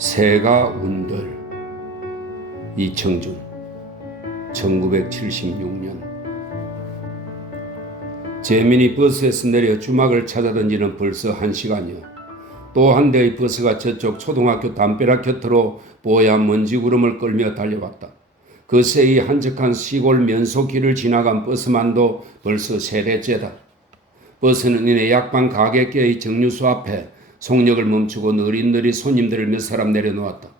새가 운들. 이청준 1976년. 재민이 버스에서 내려 주막을 찾아던 지는 벌써 1시간이요. 또 한 대의 버스가 저쪽 초등학교 담벼락 곁으로 뽀얀 먼지구름을 끌며 달려왔다. 그 새이 한적한 시골 면소길을 지나간 버스만도 벌써 3대째다. 버스는 이내 약방 가게께의 정류소 앞에 속력을 멈추고 느릿느릿 손님들을 몇 사람 내려놓았다.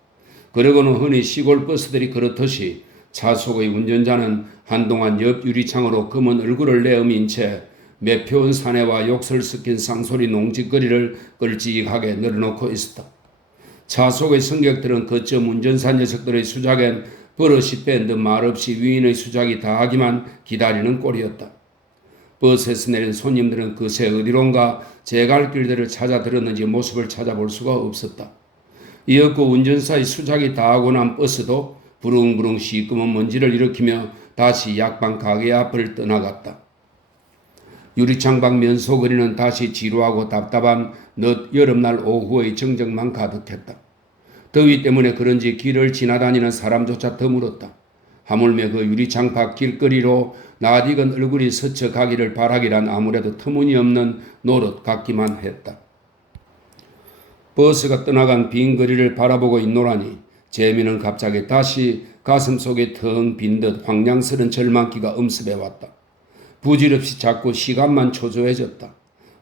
그러고는 흔히 시골 버스들이 그렇듯이 차 속의 운전자는 한동안 옆 유리창으로 검은 얼굴을 내어민 채 매표운 사내와 욕설 섞인 쌍소리 농짓거리를 끌찍하게 늘어놓고 있었다. 차 속의 승객들은 그쯤 운전사 녀석들의 수작엔 버릇이 뺀 듯 말없이 위인의 수작이 다하기만 기다리는 꼴이었다. 버스에서 내린 손님들은 그새 어디론가 제 갈 길들을 찾아 들었는지 모습을 찾아볼 수가 없었다. 이었고 운전사의 수작이 다하고 난 버스도 부릉부릉 시꺼먼 먼지를 일으키며 다시 약방 가게 앞을 떠나갔다. 유리창 밖 면소거리는 다시 지루하고 답답한 늦 여름날 오후의 정적만 가득했다. 더위 때문에 그런지 길을 지나다니는 사람조차 드물었다. 하물며 그 유리창 밖 길거리로 낯익은 얼굴이 스쳐가기를 바라기란 아무래도 터무니없는 노릇 같기만 했다. 버스가 떠나간 빈 거리를 바라보고 있노라니 재미는 갑자기 다시 가슴속에 텅 빈 듯 황량스런 절망기가 엄습해왔다. 부질없이 자꾸 시간만 초조해졌다.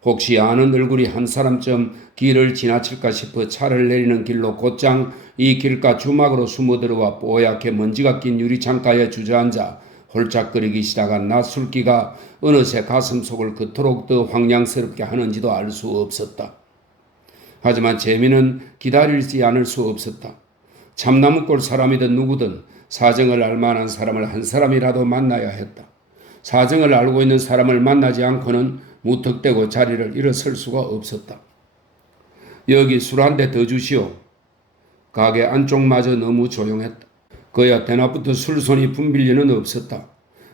혹시 아는 얼굴이 한 사람쯤 길을 지나칠까 싶어 차를 내리는 길로 곧장 이 길가 주막으로 숨어들어와 뽀얗게 먼지가 낀 유리창가에 주저앉아 홀짝거리기 시작한 낯술기가 어느새 가슴속을 그토록 더 황량스럽게 하는지도 알 수 없었다. 하지만 재미는 기다리지 않을 수 없었다. 참나무골 사람이든 누구든 사정을 알 만한 사람을 한 사람이라도 만나야 했다. 사정을 알고 있는 사람을 만나지 않고는 무턱대고 자리를 일어설 수가 없었다. 여기 술 한 대 더 주시오. 가게 안쪽마저 너무 조용했다. 그야 대낮부터 술손이 붐빌 리는 없었다.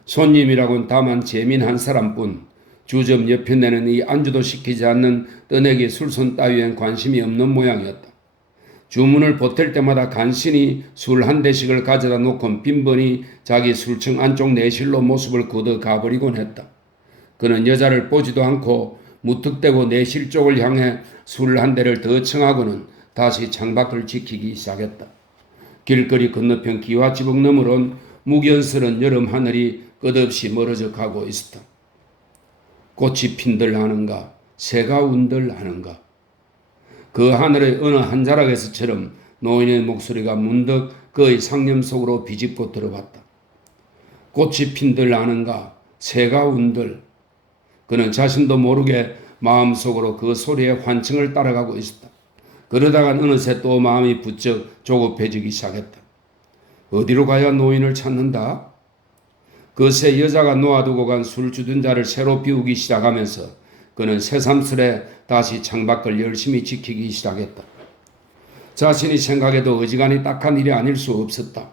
손님이라곤 다만 재민 한 사람뿐 주점 옆에 내는 이 안주도 시키지 않는 떠내기 술손 따위엔 관심이 없는 모양이었다. 주문을 보탤 때마다 간신히 술 한 대씩을 가져다 놓고 빈번히 자기 술층 안쪽 내실로 모습을 걷어 가버리곤 했다. 그는 여자를 보지도 않고 무턱대고 내실 쪽을 향해 술 한 대를 더 청하고는 다시 창밖을 지키기 시작했다. 길거리 건너편 기와지붕 너머론 무견스런 여름 하늘이 끝없이 멀어져 가고 있었다. 꽃이 핀들 하는가, 새가 운들 하는가. 그 하늘의 어느 한 자락에서처럼 노인의 목소리가 문득 그의 상념 속으로 비집고 들어왔다. 꽃이 핀들 하는가, 새가 운들. 그는 자신도 모르게 마음속으로 그 소리의 환청을 따라가고 있었다. 그러다간 어느새 또 마음이 부쩍 조급해지기 시작했다. 어디로 가야 노인을 찾는다? 그새 여자가 놓아두고 간 술 주둔 자를 새로 비우기 시작하면서 그는 새삼스레 다시 창밖을 열심히 지키기 시작했다. 자신이 생각해도 어지간히 딱한 일이 아닐 수 없었다.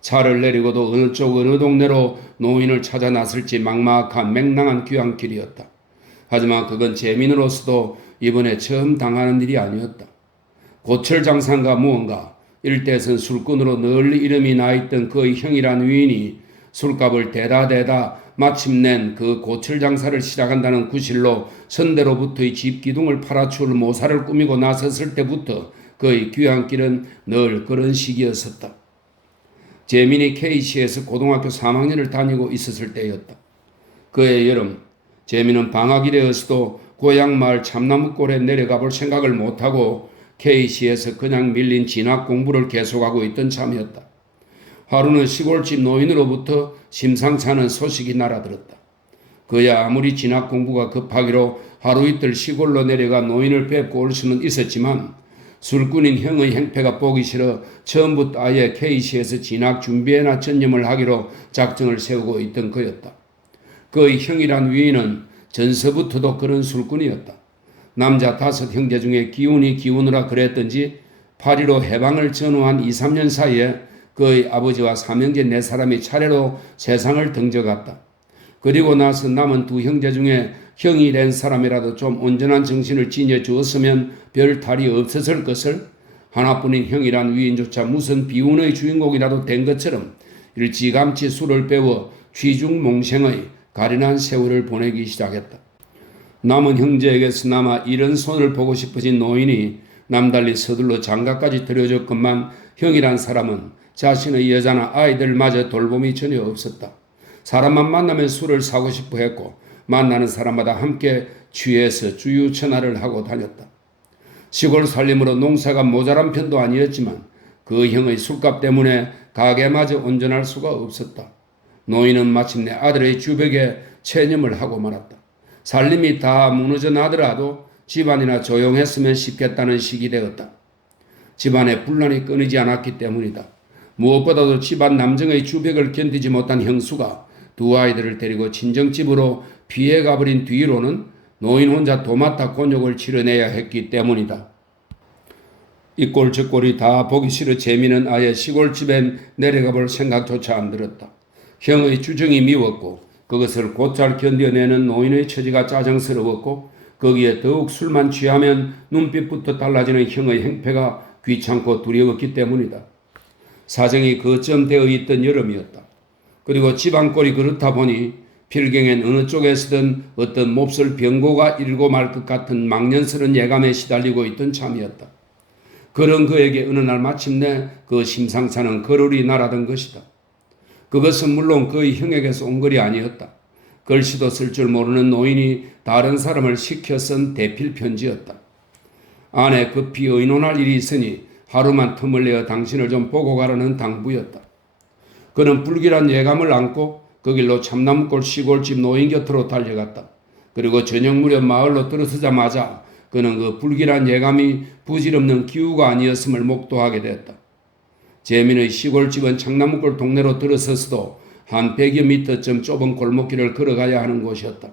차를 내리고도 어느 쪽 어느 동네로 노인을 찾아 나설지 막막한 맹랑한 귀향길이었다. 하지만 그건 재민으로서도 이번에 처음 당하는 일이 아니었다. 고철장사인가 무언가 일대에선 술꾼으로 널리 이름이 나있던 그의 형이란 위인이 술값을 대다 마침낸 그 고철장사를 시작한다는 구실로 선대로부터의 집기둥을 팔아치울 모사를 꾸미고 나섰을 때부터 그의 귀향길은 늘 그런 시기였었다. 재민이 K시에서 고등학교 3학년을 다니고 있었을 때였다. 그해 여름 재민은 방학이되었어도 고향 마을 참나무골에 내려가 볼 생각을 못하고 K시에서 그냥 밀린 진학 공부를 계속하고 있던 참이었다. 하루는 시골집 노인으로부터 심상치 않은 소식이 날아들었다. 그야 아무리 진학 공부가 급하기로 하루 이틀 시골로 내려가 노인을 뵙고 올 수는 있었지만 술꾼인 형의 행패가 보기 싫어 처음부터 아예 K시에서 진학 준비에나 전념을 하기로 작정을 세우고 있던 그였다. 그의 형이란 위인은 전서부터도 그런 술꾼이었다. 남자 5 형제 중에 기운이 기우느라 그랬던지 8.15 해방을 전후한 2, 3년 사이에 그의 아버지와 삼형제 4사람이 차례로 세상을 등져갔다. 그리고 나서 남은 2 형제 중에 형이 된 사람이라도 좀 온전한 정신을 지녀 주었으면 별 탈이 없었을 것을 하나뿐인 형이란 위인조차 무슨 비운의 주인공이라도 된 것처럼 일찌감치 술을 배워 취중몽생의 가련한 세월을 보내기 시작했다. 남은 형제에게서 남아 이런 손을 보고 싶어진 노인이 남달리 서둘러 장가까지 들여줬건만 형이란 사람은 자신의 여자나 아이들마저 돌봄이 전혀 없었다. 사람만 만나면 술을 사고 싶어 했고 만나는 사람마다 함께 취해서 주유천하를 하고 다녔다. 시골 살림으로 농사가 모자란 편도 아니었지만 그 형의 술값 때문에 가게마저 온전할 수가 없었다. 노인은 마침내 아들의 주벽에 체념을 하고 말았다. 살림이 다 무너져 나더라도 집안이나 조용했으면 싶겠다는 시기 되었다. 집안에 분란이 끊이지 않았기 때문이다. 무엇보다도 집안 남정의 주벽을 견디지 못한 형수가 두 아이들을 데리고 친정집으로 피해 가버린 뒤로는 노인 혼자 도맡아 곤욕을 치러내야 했기 때문이다. 이 꼴 저 꼴이 다 보기 싫어 재미는 아예 시골집엔 내려가볼 생각조차 안 들었다. 형의 주정이 미웠고 그것을 곧잘 견뎌내는 노인의 처지가 짜증스러웠고 거기에 더욱 술만 취하면 눈빛부터 달라지는 형의 행패가 귀찮고 두려웠기 때문이다. 사정이 거점 되어 있던 여름이었다. 그리고 집안꼴이 그렇다 보니 필경엔 어느 쪽에서든 어떤 몹쓸 병고가 일고 말 것 같은 망연스러운 예감에 시달리고 있던 참이었다. 그런 그에게 어느 날 마침내 그 심상치 않은 거울이 날아든 것이다. 그것은 물론 그의 형에게서 온 글이 아니었다. 글씨도 쓸 줄 모르는 노인이 다른 사람을 시켜 쓴 대필 편지였다. 안에 급히 의논할 일이 있으니 하루만 틈을 내어 당신을 좀 보고 가라는 당부였다. 그는 불길한 예감을 안고 그 길로 참나무골 시골집 노인 곁으로 달려갔다. 그리고 저녁 무렵 마을로 들어서자마자 그는 그 불길한 예감이 부질없는 기우가 아니었음을 목도하게 되었다. 재민의 시골집은 참나무골 동네로 들어서서도 한 100여 미터쯤 좁은 골목길을 걸어가야 하는 곳이었다.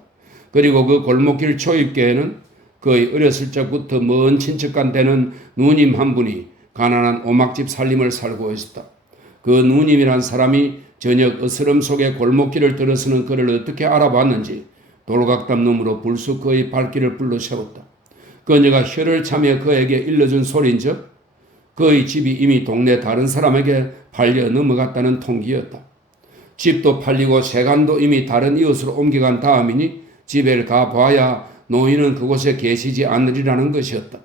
그리고 그 골목길 초입계에는 그의 어렸을 적부터 먼 친척간 되는 누님 한 분이 가난한 오막집 살림을 살고 있었다. 그 누님이란 사람이 저녁 어스름 속에 골목길을 들어서는 그를 어떻게 알아봤는지 돌각담 놈으로 불쑥 그의 발길을 불러 세웠다. 그녀가 혀를 차며 그에게 일러준 소린즉 그의 집이 이미 동네 다른 사람에게 팔려 넘어갔다는 통기였다. 집도 팔리고 세간도 이미 다른 이웃으로 옮겨간 다음이니 집에 가봐야 노인은 그곳에 계시지 않으리라는 것이었다.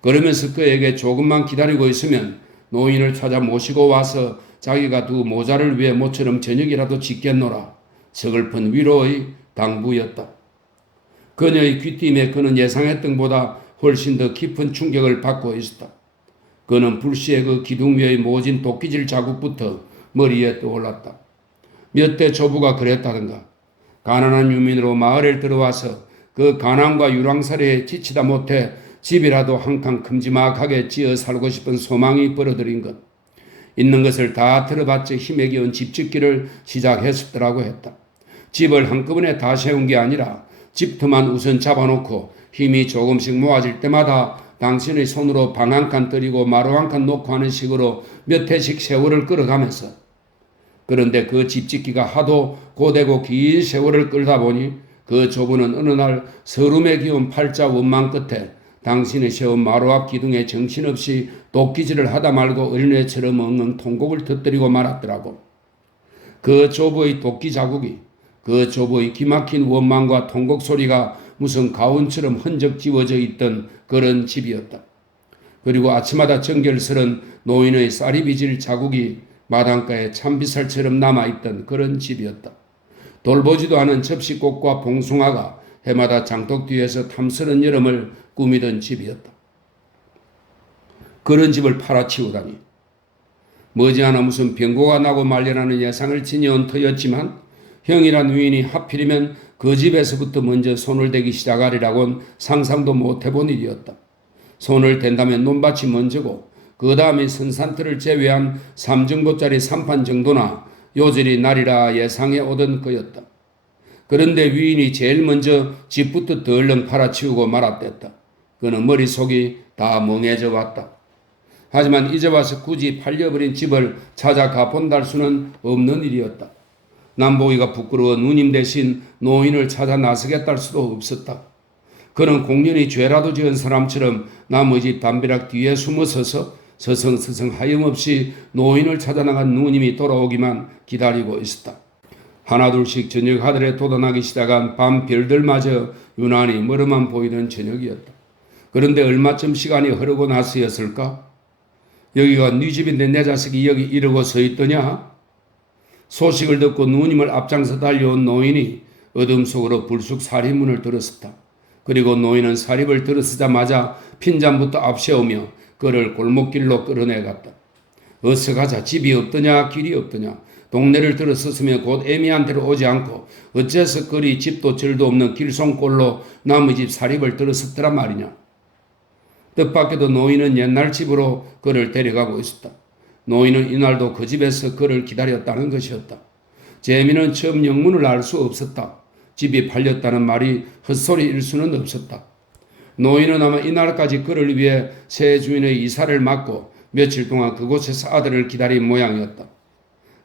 그러면서 그에게 조금만 기다리고 있으면 노인을 찾아 모시고 와서 자기가 두 모자를 위해 모처럼 저녁이라도 짓겠노라. 서글픈 위로의 당부였다. 그녀의 귀띔에 그는 예상했던 것보다 훨씬 더 깊은 충격을 받고 있었다. 그는 불시에 그 기둥 위의 모진 도끼질 자국부터 머리에 떠올랐다. 몇 대 조부가 그랬다던가. 가난한 유민으로 마을에 들어와서 그 가난과 유랑살이에 지치다 못해 집이라도 한 칸 큼지막하게 지어 살고 싶은 소망이 벌어들인 것. 있는 것을 다 들어봤자 힘에 기운 집 짓기를 시작했었더라고 했다. 집을 한꺼번에 다 세운 게 아니라 집터만 우선 잡아놓고 힘이 조금씩 모아질 때마다 당신의 손으로 방 한 칸 떨이고 마루 한 칸 놓고 하는 식으로 몇 해씩 세월을 끌어가면서 그런데 그 집 짓기가 하도 고되고 긴 세월을 끌다 보니 그 조부는 어느 날 서름에 기운 팔자 원망 끝에 당신이 세운 마루 앞 기둥에 정신없이 도끼질을 하다 말고 어린애처럼 엉엉 통곡을 터뜨리고 말았더라고. 그 조부의 도끼 자국이 그 조부의 기막힌 원망과 통곡 소리가 무슨 가운처럼 흔적 지워져 있던 그런 집이었다. 그리고 아침마다 정결스런 노인의 쌀이 빚을 자국이 마당가에 참비살처럼 남아있던 그런 집이었다. 돌보지도 않은 접시꽃과 봉숭아가 해마다 장독 뒤에서 탐스런 여름을 꾸미던 집이었다. 그런 집을 팔아치우다니. 머지않아 무슨 병고가 나고 말려나는 예상을 지녀온 터였지만 형이란 위인이 하필이면 그 집에서부터 먼저 손을 대기 시작하리라고는 상상도 못해본 일이었다. 손을 댄다면 논밭이 먼저고 그 다음에 선산틀을 제외한 3정도짜리 산판 정도나 요절이 날이라 예상해 오던 거였다. 그런데 위인이 제일 먼저 집부터 덜렁 팔아치우고 말았댔다. 그는 머릿속이 다 멍해져 왔다. 하지만 이제 와서 굳이 팔려버린 집을 찾아가 본달 수는 없는 일이었다. 남보기가 부끄러워 누님 대신 노인을 찾아 나서겠다 할 수도 없었다. 그는 공연히 죄라도 지은 사람처럼 나무 집 담벼락 뒤에 숨어서서 서성서성 하염없이 노인을 찾아나간 누님이 돌아오기만 기다리고 있었다. 하나둘씩 저녁 하늘에 돋아나기 시작한 밤 별들마저 유난히 멀어만 보이던 저녁이었다. 그런데 얼마쯤 시간이 흐르고 나서였을까? 여기가 네 집인데 내 자식이 여기 이러고 서 있더냐? 소식을 듣고 누님을 앞장서 달려온 노인이 어둠 속으로 불쑥 사리문을 들었었다. 그리고 노인은 사립을 들어서자마자 핀잔부터 앞세우며 그를 골목길로 끌어내갔다. 어서 가자. 집이 없더냐 길이 없더냐. 동네를 들어섰으면 곧 애미한 데로 오지 않고 어째서 그리 집도 절도 없는 길송골로 남의 집 사립을 들어섰더란 말이냐. 뜻밖에도 노인은 옛날 집으로 그를 데려가고 있었다. 노인은 이날도 그 집에서 그를 기다렸다는 것이었다. 재미는 처음 영문을 알 수 없었다. 집이 팔렸다는 말이 헛소리일 수는 없었다. 노인은 아마 이날까지 그를 위해 새 주인의 이사를 맡고 며칠 동안 그곳에서 아들을 기다린 모양이었다.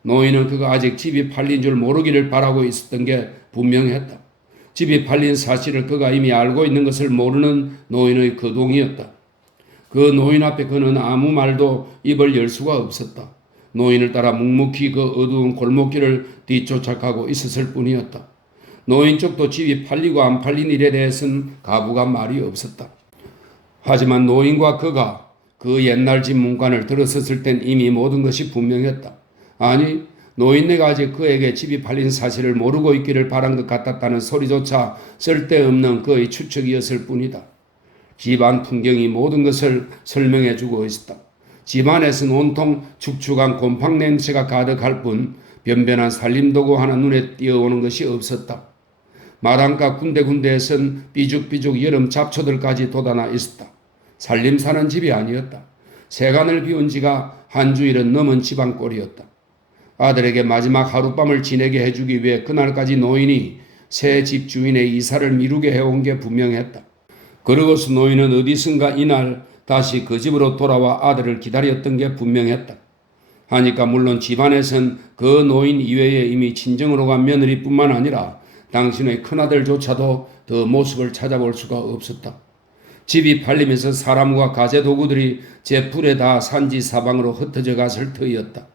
노인은 그가 아직 집이 팔린 줄 모르기를 바라고 있었던 게 분명했다. 집이 팔린 사실을 그가 이미 알고 있는 것을 모르는 노인의 거동이었다. 그 노인 앞에 그는 아무 말도 입을 열 수가 없었다. 노인을 따라 묵묵히 그 어두운 골목길을 뒤쫓아가고 있었을 뿐이었다. 노인 쪽도 집이 팔리고 안 팔린 일에 대해서는 가부간 말이 없었다. 하지만 노인과 그가 그 옛날 집 문간을 들어섰을 땐 이미 모든 것이 분명했다. 아니, 노인네가 아직 그에게 집이 팔린 사실을 모르고 있기를 바란 것 같았다는 소리조차 쓸데없는 그의 추측이었을 뿐이다. 집안 풍경이 모든 것을 설명해 주고 있었다. 집안에서는 온통 축축한 곰팡 냄새가 가득할 뿐 변변한 살림도구 하나 눈에 띄어오는 것이 없었다. 마당가 군데군데에선 삐죽삐죽 여름 잡초들까지 돋아나 있었다. 살림 사는 집이 아니었다. 세간을 비운 지가 한 주일은 넘은 집안꼴이었다. 아들에게 마지막 하룻밤을 지내게 해주기 위해 그날까지 노인이 새 집 주인의 이사를 미루게 해온 게 분명했다. 그러고서 노인은 어디선가 이날 다시 그 집으로 돌아와 아들을 기다렸던 게 분명했다. 하니까 물론 집안에선 그 노인 이외에 이미 친정으로 간 며느리뿐만 아니라 당신의 큰아들조차도 더 모습을 찾아볼 수가 없었다. 집이 팔리면서 사람과 가재도구들이 제풀에 다 산지 사방으로 흩어져 갔을 터이었다.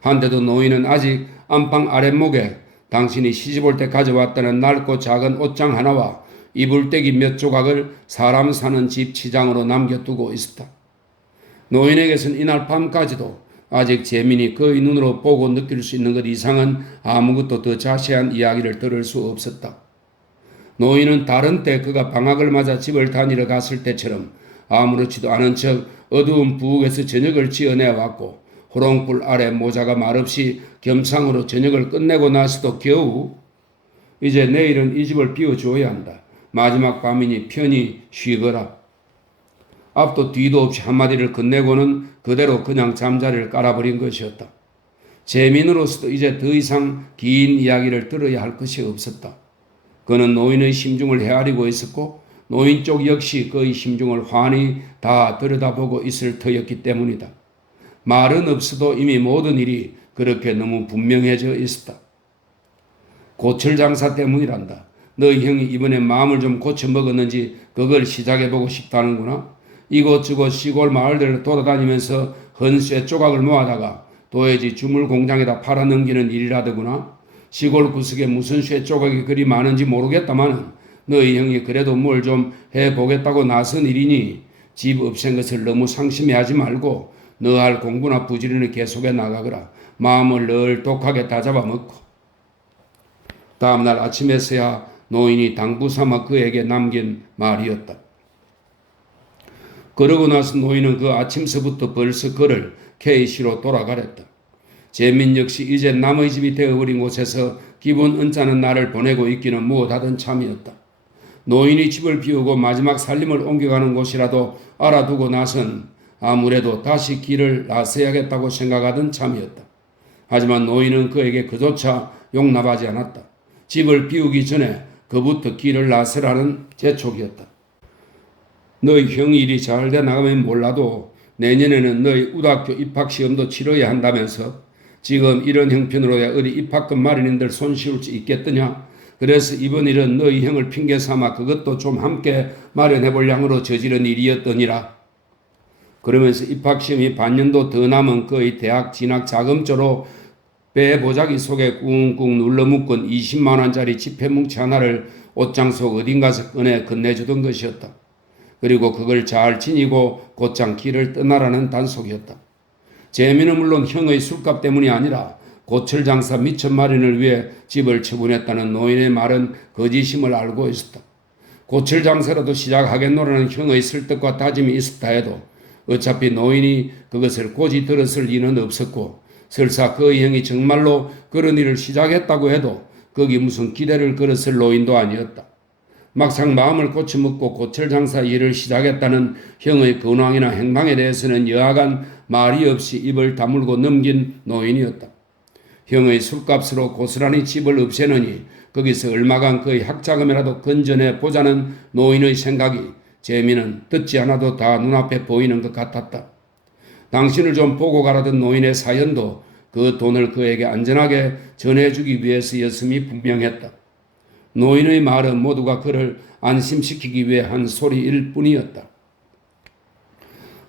한데도 노인은 아직 안방 아랫목에 당신이 시집올 때 가져왔다는 낡고 작은 옷장 하나와 이불떼기 몇 조각을 사람 사는 집 치장으로 남겨두고 있었다. 노인에게서는 이날 밤까지도 아직 재민이 그의 눈으로 보고 느낄 수 있는 것 이상은 아무것도 더 자세한 이야기를 들을 수 없었다. 노인은 다른 때 그가 방학을 맞아 집을 다니러 갔을 때처럼 아무렇지도 않은 척 어두운 부엌에서 저녁을 지어내왔고 호롱불 아래 모자가 말없이 겸상으로 저녁을 끝내고 나서도 겨우 이제 내일은 이 집을 비워줘야 한다. 마지막 밤이니 편히 쉬거라. 앞도 뒤도 없이 한마디를 건네고는 그대로 그냥 잠자리를 깔아버린 것이었다. 재민으로서도 이제 더 이상 긴 이야기를 들어야 할 것이 없었다. 그는 노인의 심중을 헤아리고 있었고 노인 쪽 역시 그의 심중을 환히 다 들여다보고 있을 터였기 때문이다. 말은 없어도 이미 모든 일이 그렇게 너무 분명해져 있었다. 고철 장사 때문이란다. 너희 형이 이번에 마음을 좀 고쳐먹었는지 그걸 시작해보고 싶다는구나. 이곳저곳 시골 마을들을 돌아다니면서 헌쇠 조각을 모아다가 도예지 주물 공장에다 팔아넘기는 일이라더구나. 시골 구석에 무슨 쇠 조각이 그리 많은지 모르겠다마는 너희 형이 그래도 뭘 좀 해보겠다고 나선 일이니 집 없앤 것을 너무 상심해하지 말고 너 할 공부나 부지런히 계속해 나가거라. 마음을 늘 독하게 다잡아먹고. 다음날 아침에서야 노인이 당부 삼아 그에게 남긴 말이었다. 그러고 나서 노인은 그 아침서부터 벌써 그를 K시로 돌아가랬다. 재민 역시 이제 남의 집이 되어버린 곳에서 기분 언짢은 날을 보내고 있기는 무엇하든 참이었다. 노인이 집을 비우고 마지막 살림을 옮겨가는 곳이라도 알아두고 나선 아무래도 다시 길을 나서야겠다고 생각하던 참이었다. 하지만 노인은 그에게 그조차 용납하지 않았다. 집을 비우기 전에 그부터 길을 나서라는 재촉이었다. 너희 형이 일이 잘 돼 나가면 몰라도 내년에는 너희 우대학교 입학시험도 치러야 한다면서 지금 이런 형편으로야 어디 입학금 마련인들 손쉬울 수 있겠더냐. 그래서 이번 일은 너희 형을 핑계 삼아 그것도 좀 함께 마련해 볼 양으로 저지른 일이었더니라. 그러면서 입학시험이 반년도 더 남은 그의 대학 진학 자금조로 배 보자기 속에 꾹꾹 눌러 묶은 20만 원짜리 지폐뭉치 하나를 옷장 속 어딘가서 꺼내 건네주던 것이었다. 그리고 그걸 잘 지니고 곧장 길을 떠나라는 단속이었다. 재미는 물론 형의 술값 때문이 아니라 고철 장사 미천 마련을 위해 집을 처분했다는 노인의 말은 거짓임을 알고 있었다. 고철 장사라도 시작하겠노라는 형의 설득과 다짐이 있었다 해도 어차피 노인이 그것을 고지 들었을 리는 없었고, 설사 그 형이 정말로 그런 일을 시작했다고 해도 거기 무슨 기대를 걸었을 노인도 아니었다. 막상 마음을 고쳐먹고 고철 장사 일을 시작했다는 형의 근황이나 행방에 대해서는 여하간 말이 없이 입을 다물고 넘긴 노인이었다. 형의 술값으로 고스란히 집을 없애느니 거기서 얼마간 그의 학자금이라도 건져내 보자는 노인의 생각이 재미는 듣지 않아도 다 눈앞에 보이는 것 같았다. 당신을 좀 보고 가라던 노인의 사연도 그 돈을 그에게 안전하게 전해주기 위해서였음이 분명했다. 노인의 말은 모두가 그를 안심시키기 위해 한 소리일 뿐이었다.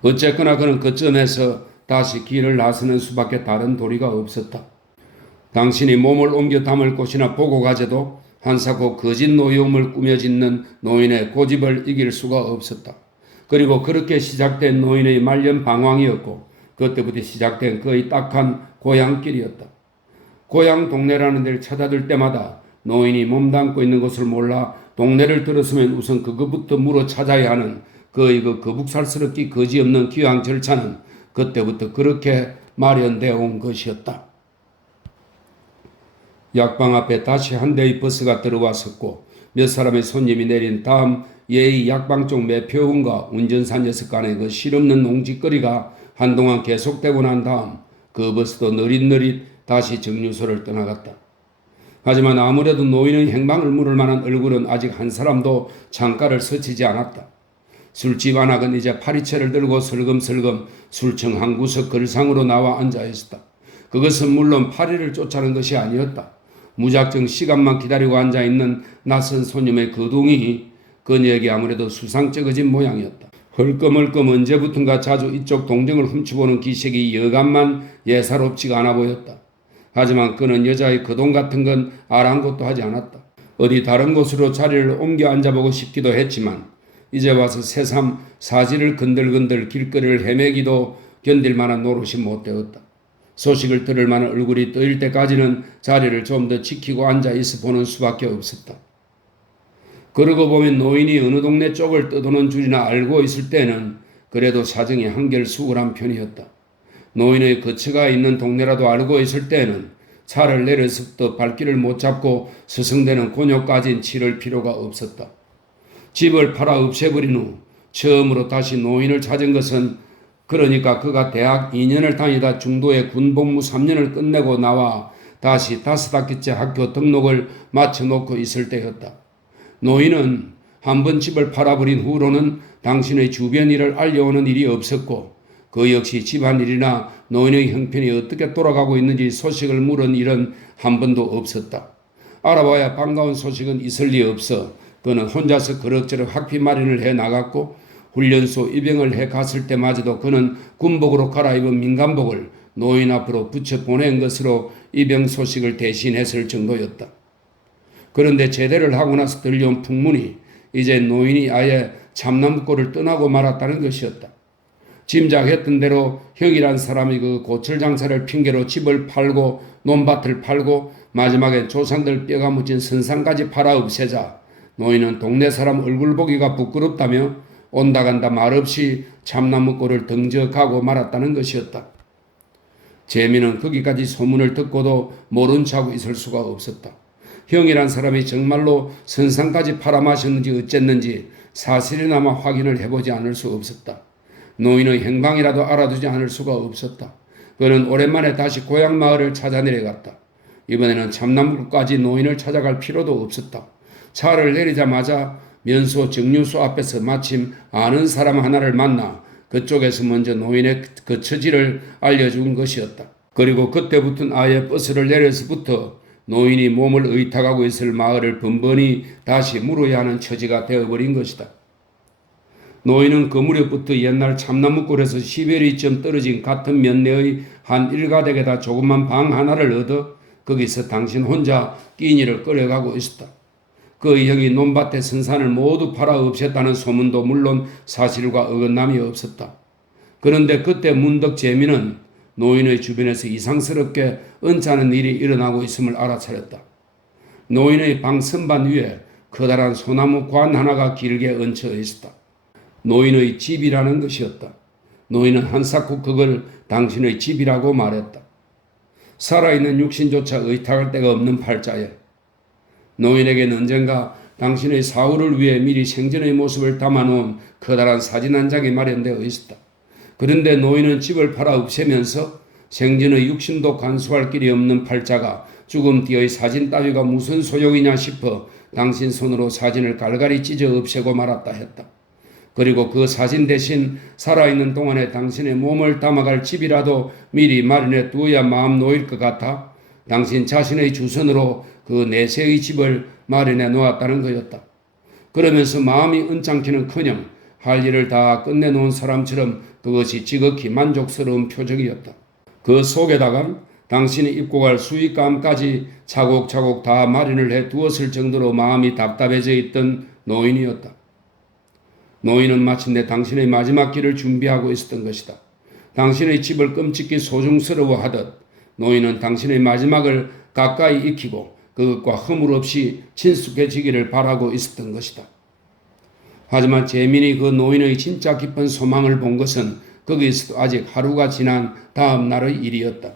어쨌거나 그는 그쯤에서 다시 길을 나서는 수밖에 다른 도리가 없었다. 당신이 몸을 옮겨 담을 곳이나 보고 가져도 한사코 거짓 노여움을 꾸며짓는 노인의 고집을 이길 수가 없었다. 그리고 그렇게 시작된 노인의 말년 방황이었고 그때부터 시작된 그의 딱한 고향길이었다. 고향 동네라는 데를 찾아들 때마다 노인이 몸담고 있는 것을 몰라 동네를 들었으면 우선 그것부터 물어 찾아야 하는 그의 그 거북살스럽기 거지없는 귀향 절차는 그때부터 그렇게 마련되어 온 것이었다. 약방 앞에 다시 한 대의 버스가 들어왔었고 몇 사람의 손님이 내린 다음 예의 약방 쪽 매표원과 운전사 녀석 간의 그 실없는 농짓거리가 한동안 계속되고 난 다음 그 버스도 느릿느릿 다시 정류소를 떠나갔다. 하지만 아무래도 노인의 행방을 물을 만한 얼굴은 아직 한 사람도 창가를 스치지 않았다. 술집 안악은 이제 파리채를 들고 슬금슬금 술청 한 구석 걸상으로 나와 앉아 있었다. 그것은 물론 파리를 쫓아는 것이 아니었다. 무작정 시간만 기다리고 앉아있는 낯선 손님의 거동이 그녀에게 아무래도 수상쩍어진 모양이었다. 헐끔헐끔 언제부턴가 자주 이쪽 동정을 훔쳐보는 기색이 여간만 예사롭지가 않아 보였다. 하지만 그는 여자의 거동 같은 건 아랑곳도 하지 않았다. 어디 다른 곳으로 자리를 옮겨 앉아보고 싶기도 했지만 이제 와서 새삼 사지를 건들건들 길거리를 헤매기도 견딜 만한 노릇이 못 되었다. 소식을 들을 만한 얼굴이 떠일 때까지는 자리를 좀 더 지키고 앉아 있어 보는 수밖에 없었다. 그러고 보면 노인이 어느 동네 쪽을 떠도는 줄이나 알고 있을 때는 그래도 사정이 한결 수월한 편이었다. 노인의 거처가 있는 동네라도 알고 있을 때는 차를 내려서부터 발길을 못 잡고 서성대는 곤욕까진 치를 필요가 없었다. 집을 팔아 없애버린 후 처음으로 다시 노인을 찾은 것은 그러니까 그가 대학 2년을 다니다 중도에 군복무 3년을 끝내고 나와 다시 5학기째 학교 등록을 마쳐놓고 있을 때였다. 노인은 한 번 집을 팔아버린 후로는 당신의 주변 일을 알려오는 일이 없었고 그 역시 집안일이나 노인의 형편이 어떻게 돌아가고 있는지 소식을 물은 일은 한 번도 없었다. 알아봐야 반가운 소식은 있을 리 없어 그는 혼자서 그럭저럭 학비 마련을 해 나갔고 훈련소 입영을 해 갔을 때마저도 그는 군복으로 갈아입은 민간복을 노인 앞으로 붙여 보낸 것으로 입영 소식을 대신했을 정도였다. 그런데 제대를 하고 나서 들려온 풍문이 이제 노인이 아예 참나무골을 떠나고 말았다는 것이었다. 짐작했던 대로 형이란 사람이 그 고철 장사를 핑계로 집을 팔고 논밭을 팔고 마지막에 조상들 뼈가 묻힌 선상까지 팔아 없애자 노인은 동네 사람 얼굴 보기가 부끄럽다며 온다간다 말없이 참나무골을 등져가고 말았다는 것이었다. 재미는 거기까지 소문을 듣고도 모른 척하고 있을 수가 없었다. 형이란 사람이 정말로 선상까지 팔아마셨는지 어쨌는지 사실이나마 확인을 해보지 않을 수 없었다. 노인의 행방이라도 알아두지 않을 수가 없었다. 그는 오랜만에 다시 고향 마을을 찾아 내려갔다. 이번에는 참나무골까지 노인을 찾아갈 필요도 없었다. 차를 내리자마자 면소 정류소 앞에서 마침 아는 사람 하나를 만나 그쪽에서 먼저 노인의 거처지를 알려준 것이었다. 그리고 그때부터는 아예 버스를 내려서부터 노인이 몸을 의탁하고 있을 마을을 번번이 다시 물어야 하는 처지가 되어버린 것이다. 노인은 그 무렵부터 옛날 참나무골에서 10여리쯤 떨어진 같은 면내의 한 일가댁에다 조그만 방 하나를 얻어 거기서 당신 혼자 끼니를 끌어가고 있었다. 그 형이 논밭의 선산을 모두 팔아 없앴다는 소문도 물론 사실과 어긋남이 없었다. 그런데 그때 문득 재민은 노인의 주변에서 이상스럽게 은차는 일이 일어나고 있음을 알아차렸다. 노인의 방 선반 위에 커다란 소나무 관 하나가 길게 얹혀 있었다. 노인의 집이라는 것이었다. 노인은 한사코 그걸 당신의 집이라고 말했다. 살아있는 육신조차 의탁할 데가 없는 팔자에 노인에게는 언젠가 당신의 사후를 위해 미리 생전의 모습을 담아놓은 커다란 사진 한 장이 마련되어 있었다. 그런데 노인은 집을 팔아 없애면서 생전의 육신도 간수할 길이 없는 팔자가 죽음 뒤의 사진 따위가 무슨 소용이냐 싶어 당신 손으로 사진을 갈갈이 찢어 없애고 말았다 했다. 그리고 그 사진 대신 살아있는 동안에 당신의 몸을 담아갈 집이라도 미리 마련해 두어야 마음 놓일 것 같아 당신 자신의 주선으로 그 내세의 집을 마련해 놓았다는 거였다. 그러면서 마음이 은장키는커녕 할 일을 다 끝내놓은 사람처럼 그것이 지극히 만족스러운 표적이었다. 그 속에다가 당신이 입고 갈 수익감까지 차곡차곡 다 마련을 해 두었을 정도로 마음이 답답해져 있던 노인이었다. 노인은 마침내 당신의 마지막 길을 준비하고 있었던 것이다. 당신의 집을 끔찍히 소중스러워하듯 노인은 당신의 마지막을 가까이 익히고 그것과 허물 없이 친숙해지기를 바라고 있었던 것이다. 하지만 재민이 그 노인의 진짜 깊은 소망을 본 것은 거기서도 아직 하루가 지난 다음 날의 일이었다.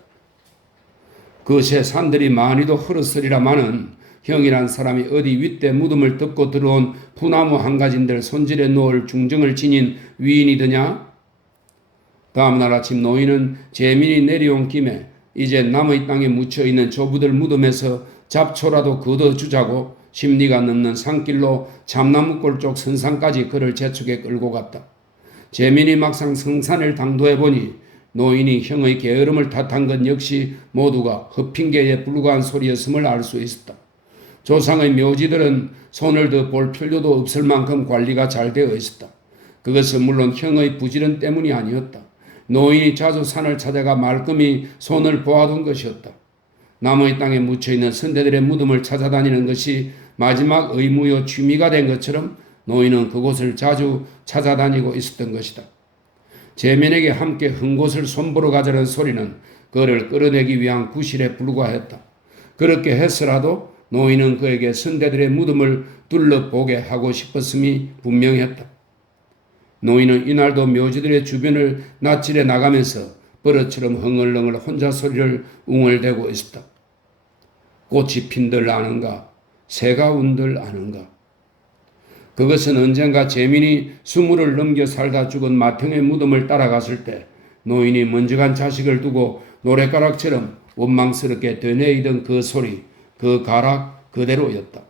그새 산들이 많이도 흐르스리라마는 형이란 사람이 어디 윗대 무덤을 덮고 들어온 푸나무 한 가진들 손질해 놓을 중정을 지닌 위인이더냐? 다음날 아침 노인은 재민이 내려온 김에 이제 남의 땅에 묻혀있는 조부들 무덤에서 잡초라도 걷어주자고 십리가 넘는 산길로 참나무골 쪽 선산까지 그를 재촉에 끌고 갔다. 재민이 막상 성산을 당도해보니 노인이 형의 게으름을 탓한 것 역시 모두가 허핑계에 불과한 소리였음을 알 수 있었다. 조상의 묘지들은 손을 더 볼 필요도 없을 만큼 관리가 잘 되어 있었다. 그것은 물론 형의 부지런 때문이 아니었다. 노인이 자주 산을 찾아가 말끔히 손을 보아둔 것이었다. 남의 땅에 묻혀있는 선대들의 무덤을 찾아다니는 것이 마지막 의무요 취미가 된 것처럼 노인은 그곳을 자주 찾아다니고 있었던 것이다. 재민에게 함께 한 곳을 손보러 가자는 소리는 그를 끌어내기 위한 구실에 불과했다. 그렇게 했으라도 노인은 그에게 선대들의 무덤을 둘러보게 하고 싶었음이 분명했다. 노인은 이날도 묘지들의 주변을 낯질해 나가면서 버릇처럼 흥얼흥얼 혼자 소리를 웅얼대고 있었다. 꽃이 핀들 아는가? 새가 운들 아는가? 그것은 언젠가 재민이 20을 넘겨 살다 죽은 맏형의 무덤을 따라갔을 때 노인이 먼저 간 자식을 두고 노랫가락처럼 원망스럽게 되뇌이던 그 소리, 그 가락 그대로였다.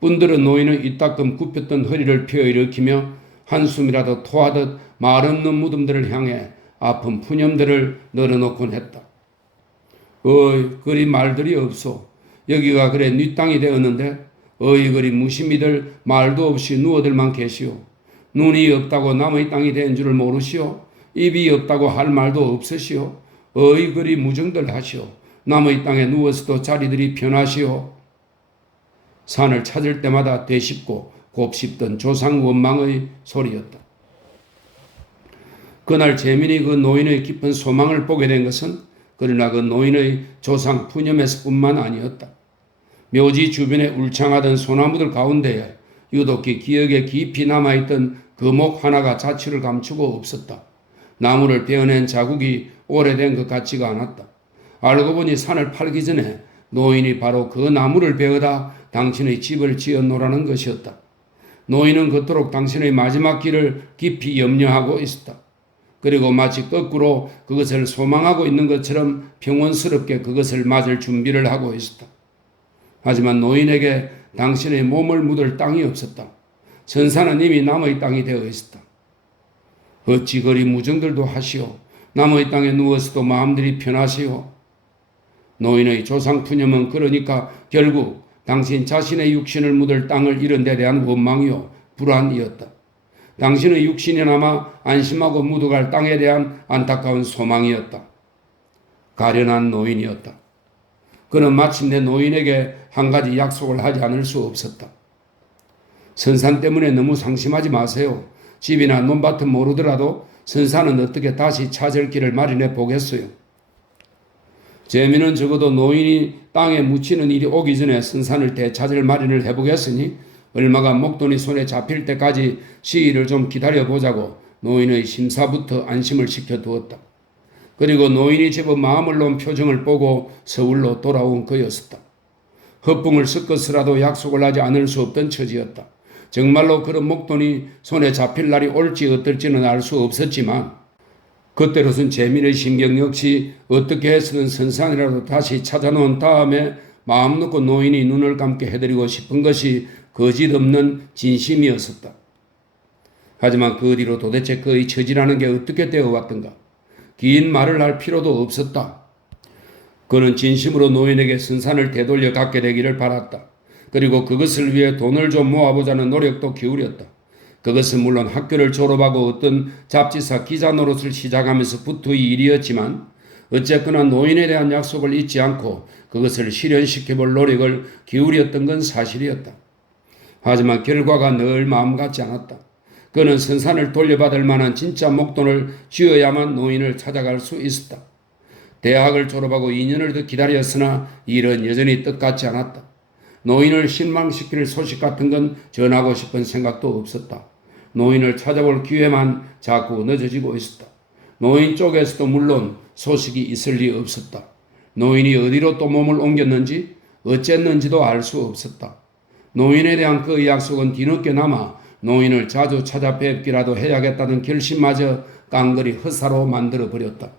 분들은 노인은 이따금 굽혔던 허리를 펴 일으키며 한숨이라도 토하듯 말 없는 무덤들을 향해 아픈 푸념들을 널어놓곤 했다. 어이 그리 말들이 없소. 여기가 그래 네 땅이 되었는데 어이 그리 무심히들 말도 없이 누워들만 계시오. 눈이 없다고 남의 땅이 된 줄을 모르시오. 입이 없다고 할 말도 없으시오. 어이 그리 무정들 하시오. 남의 땅에 누워서도 자리들이 편하시오. 산을 찾을 때마다 되씹고 곱씹던 조상 원망의 소리였다. 그날 재민이 그 노인의 깊은 소망을 보게 된 것은 그러나 그 노인의 조상 푸념에서뿐만 아니었다. 묘지 주변에 울창하던 소나무들 가운데에 유독히 기억에 깊이 남아있던 거목 하나가 자취를 감추고 없었다. 나무를 베어낸 자국이 오래된 것 같지가 않았다. 알고 보니 산을 팔기 전에 노인이 바로 그 나무를 베어다 당신의 집을 지어 놓으라는 것이었다. 노인은 그토록 당신의 마지막 길을 깊이 염려하고 있었다. 그리고 마치 거꾸로 그것을 소망하고 있는 것처럼 평온스럽게 그것을 맞을 준비를 하고 있었다. 하지만 노인에게 당신의 몸을 묻을 땅이 없었다. 선산은 이미 남의 땅이 되어 있었다. 어찌 그리 무정들도 하시오. 남의 땅에 누워서도 마음들이 편하시오. 노인의 조상 푸념은 그러니까 결국 당신 자신의 육신을 묻을 땅을 잃은 데 대한 원망이요 불안이었다. 당신의 육신이 남아 안심하고 묻어갈 땅에 대한 안타까운 소망이었다. 가련한 노인이었다. 그는 마침내 노인에게 한 가지 약속을 하지 않을 수 없었다. 선산 때문에 너무 상심하지 마세요. 집이나 논밭은 모르더라도 선산은 어떻게 다시 찾을 길을 마련해 보겠어요. 재미는 적어도 노인이 땅에 묻히는 일이 오기 전에 선산을 되찾을 마련을 해보겠으니 얼마가 목돈이 손에 잡힐 때까지 시일을 좀 기다려보자고 노인의 심사부터 안심을 시켜두었다. 그리고 노인이 제법 마음을 놓은 표정을 보고 서울로 돌아온 그였었다. 허풍을 섞어서라도 약속을 하지 않을 수 없던 처지였다. 정말로 그런 목돈이 손에 잡힐 날이 올지 어떨지는 알 수 없었지만 그때로선 재민의 심경 역시 어떻게 해서든 선산이라도 다시 찾아놓은 다음에 마음 놓고 노인이 눈을 감게 해드리고 싶은 것이 거짓없는 진심이었었다. 하지만 그 뒤로 도대체 그의 처지라는 게 어떻게 되어 왔던가. 긴 말을 할 필요도 없었다. 그는 진심으로 노인에게 선산을 되돌려 갖게 되기를 바랐다. 그리고 그것을 위해 돈을 좀 모아보자는 노력도 기울였다. 그것은 물론 학교를 졸업하고 어떤 잡지사 기자 노릇을 시작하면서부터의 일이었지만 어쨌거나 노인에 대한 약속을 잊지 않고 그것을 실현시켜볼 노력을 기울였던 건 사실이었다. 하지만 결과가 늘 마음 같지 않았다. 그는 선산을 돌려받을 만한 진짜 목돈을 쥐어야만 노인을 찾아갈 수 있었다. 대학을 졸업하고 2년을 더 기다렸으나 일은 여전히 뜻같지 않았다. 노인을 실망시킬 소식 같은 건 전하고 싶은 생각도 없었다. 노인을 찾아볼 기회만 자꾸 늦어지고 있었다. 노인 쪽에서도 물론 소식이 있을 리 없었다. 노인이 어디로 또 몸을 옮겼는지 어쨌는지도 알 수 없었다. 노인에 대한 그 약속은 뒤늦게나마 노인을 자주 찾아뵙기라도 해야겠다는 결심마저 깡그리 허사로 만들어버렸다.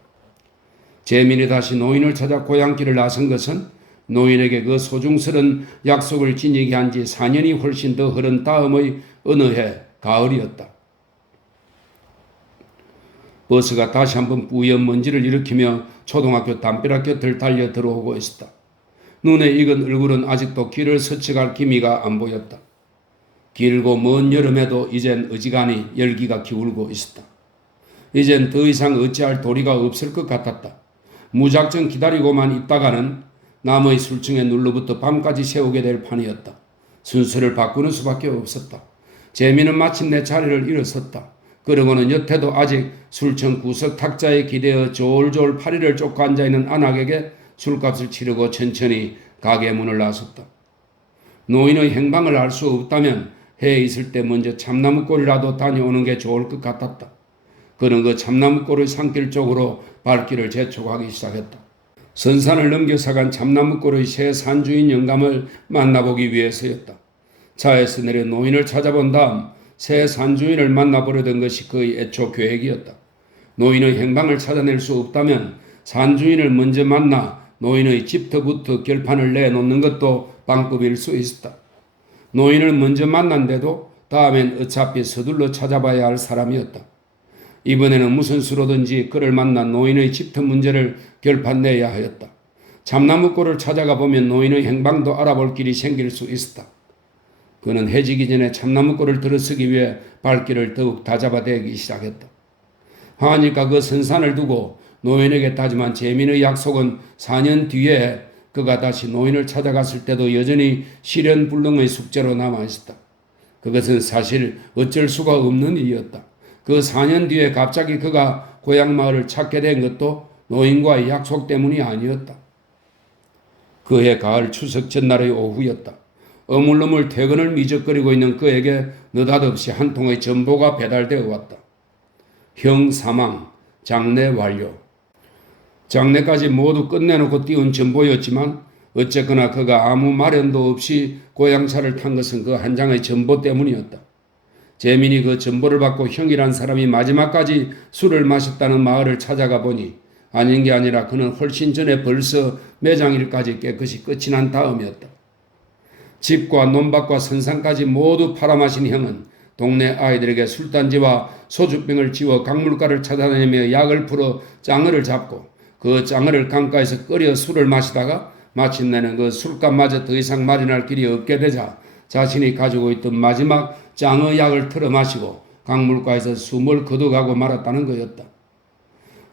재민이 다시 노인을 찾아 고향길을 나선 것은 노인에게 그 소중스런 약속을 지니게 한 지 4년이 훨씬 더 흐른 다음의 어느 해 가을이었다. 버스가 다시 한번 뿌연 먼지를 일으키며 초등학교 담벼락 곁을 달려 들어오고 있었다. 눈에 익은 얼굴은 아직도 길을 스쳐갈 기미가 안 보였다. 길고 먼 여름에도 이젠 어지간히 열기가 기울고 있었다. 이젠 더 이상 어찌할 도리가 없을 것 같았다. 무작정 기다리고만 있다가는 남의 술층에 눌러붙어 밤까지 세우게 될 판이었다. 순서를 바꾸는 수밖에 없었다. 재미는 마침내 자리를 일어섰다. 그러고는 여태도 아직 술층 구석 탁자에 기대어 졸졸 파리를 쫓고 앉아있는 안악에게 술값을 치르고 천천히 가게 문을 나섰다. 노인의 행방을 알 수 없다면 해에 있을 때 먼저 참나무골이라도 다녀오는 게 좋을 것 같았다. 그는 그 참나무골의 산길 쪽으로 발길을 재촉하기 시작했다. 선산을 넘겨서간 참나무골의 새 산주인 영감을 만나보기 위해서였다. 차에서 내려 노인을 찾아본 다음 새 산주인을 만나보려던 것이 그의 애초 계획이었다. 노인의 행방을 찾아낼 수 없다면 산주인을 먼저 만나 노인의 집터부터 결판을 내놓는 것도 방법일 수 있었다. 노인을 먼저 만난데도 다음엔 어차피 서둘러 찾아봐야 할 사람이었다. 이번에는 무슨 수로든지 그를 만나 노인의 집터 문제를 결판내야 하였다. 참나무골을 찾아가 보면 노인의 행방도 알아볼 길이 생길 수 있었다. 그는 해지기 전에 참나무골을 들어서기 위해 발길을 더욱 다잡아대기 시작했다. 하니까 그 선산을 두고 노인에게 다짐한 재민의 약속은 4년 뒤에 그가 다시 노인을 찾아갔을 때도 여전히 시련불능의 숙제로 남아있었다. 그것은 사실 어쩔 수가 없는 일이었다. 그 4년 뒤에 갑자기 그가 고향마을을 찾게 된 것도 노인과의 약속 때문이 아니었다. 그해 가을 추석 전날의 오후였다. 어물어물 퇴근을 미적거리고 있는 그에게 느닷없이 한 통의 전보가 배달되어 왔다. 형 사망, 장례 완료. 장례까지 모두 끝내놓고 띄운 전보였지만 어쨌거나 그가 아무 마련도 없이 고향차를 탄 것은 그 한 장의 전보 때문이었다. 재민이 그 전보를 받고 형이란 사람이 마지막까지 술을 마셨다는 마을을 찾아가 보니 아닌 게 아니라 그는 훨씬 전에 벌써 매장일까지 깨끗이 끝이 난 다음이었다. 집과 논밭과 선산까지 모두 팔아마신 형은 동네 아이들에게 술단지와 소주병을 지워 강물가를 찾아다니며 약을 풀어 짱어를 잡고 그 장어를 강가에서 끓여 술을 마시다가 마침내는 그 술값마저 더 이상 마련할 길이 없게 되자 자신이 가지고 있던 마지막 장어 약을 틀어 마시고 강물가에서 숨을 거둬가고 말았다는 것이었다.